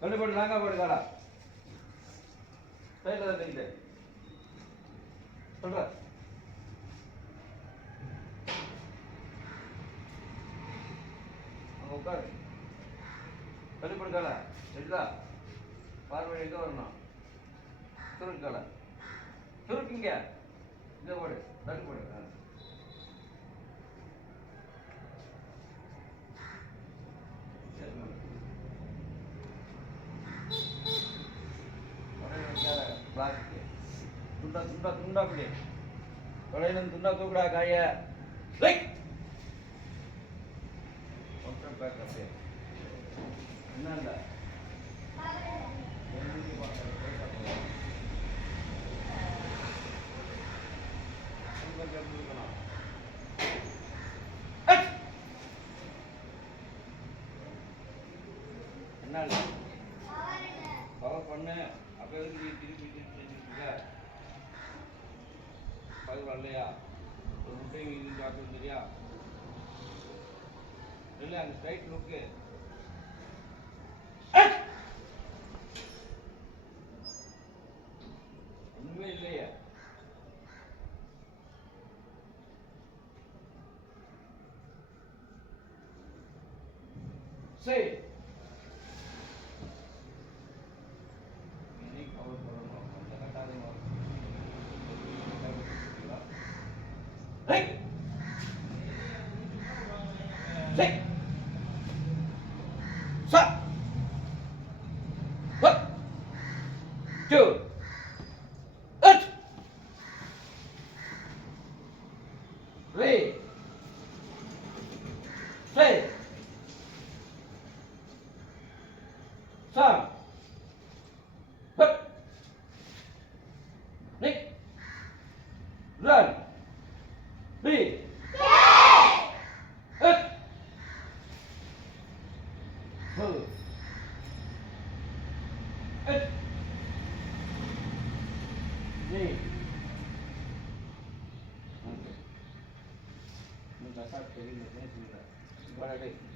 கண்டு போட்டு லாங்கா போடு காலா சைடில் தான் தெரியுது சொல்ற அங்கே உட்காரு கண்டு போடு காலா சரிதா பார்வை எங்கே வரணும் சுருக்கு காலா சுருக்குங்க இங்கே போடு தட்டு போடு துண்டா துண்டா துண்டா அப்படி தொலைல துண்டா தூக்குடா காய என்ன இல்லை என்ன இல்லை பவர் பண்ணு அப்போ எதுக்கு நீ திருப்பி திருப்பி செஞ்சுருக்கீங்க பவர் வரலையா ஒரு முட்டை இது பார்க்கணும் தெரியா இல்லை அந்த ஸ்ட்ரைட் லுக்கு ஒன்றுமே இல்லையே சரி Hey! Hey! Stop! What? Two! Eight! Three! Six! Seven! What? Nick! Run! Three. Up. Move. Up. Knee. Okay. Move that up. Take it. What are they?